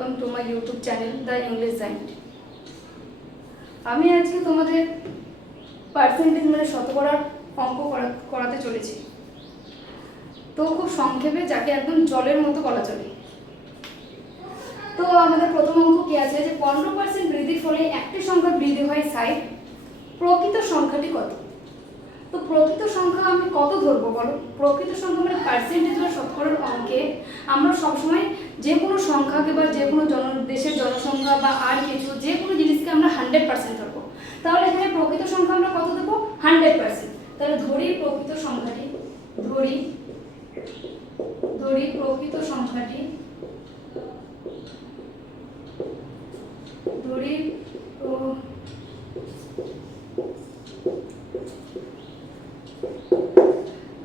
Welcome to my YouTube channel the English giant. আমি আজকে তোমাদের পার্সেন্টেজ মানে শতকরার অঙ্ক করাতে চলেছি। তো খুব সংক্ষেপে, যাকে একদম জলের মতো বলা চলে। তো আমাদের প্রথম অঙ্ক কি আছে যে 15% বৃদ্ধির ফলে একটি সংখ্যা বৃদ্ধি হয় 60, প্রকৃত সংখ্যাটি কত? তো প্রকৃত সংখ্যা আমি কত ধরবো বলো? প্রকৃত সংখ্যা মানে পার্সেন্টেজ বা শতকরার অঙ্কে আমরা সবসময় যে কোনো সংখ্যাকে বা যে কোনো দেশের জনসংখ্যা বা আর কিছু যে কোনো জিনিসকে আমরা 100% ধরবো। তাহলে এখানে প্রকৃত সংখ্যা আমরা কত দেবো? 100%। তাহলে ধরি প্রকৃত সংখ্যাটি, ধরি প্রকৃত সংখ্যাটি, ধরি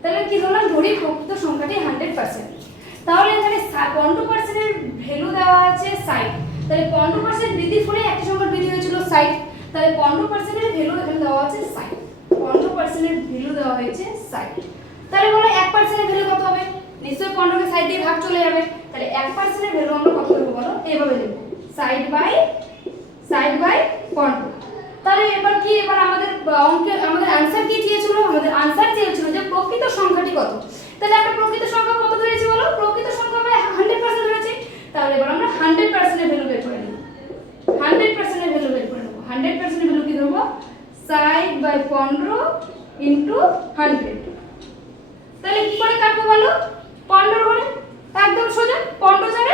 তাহলে কি ধরলাম? ধরি প্রকৃত সংখ্যাটি 100%। তাহলে এখানে 15% এর ভ্যালু দেওয়া আছে 60। তাহলে 15% বৃদ্ধির ফলে একটি সংখ্যা বৃদ্ধি হয়েছিল 60। তাহলে 15% এর ভ্যালু এখানে দেওয়া আছে 60। 15% এর ভ্যালু দেওয়া হয়েছে 60। তাহলে বলো 1% এর ভ্যালু কত হবে? নিশ্চয়ই 15 কে 60 দিয়ে ভাগ চলে যাবে। তাহলে 1% এর ভ্যালু আমরা কত দেব বলো? এভাবে দেব 60/15। তাহলে এবার কি, এবার আমাদের অঙ্কে আমাদের आंसर কি দিয়েছিল? আমাদের आंसर দিয়েছিল যে প্রকৃত সংখ্যাটি কত। তাহলে আমরা প্রকৃত সংখ্যা কত ধরেছি বলো? প্রকৃত সংখ্যা আমরা 100% ধরেছি। তাহলে এবার আমরা 100% এর ভ্যালু বের করে নেব। 100% এর ভ্যালু বের করে নেব। 100% এর ভ্যালু কি ধরব? 60/15 * 100। তাহলে কি করে কাটবো বলো? 15 করে একদম সোজা, 15 ×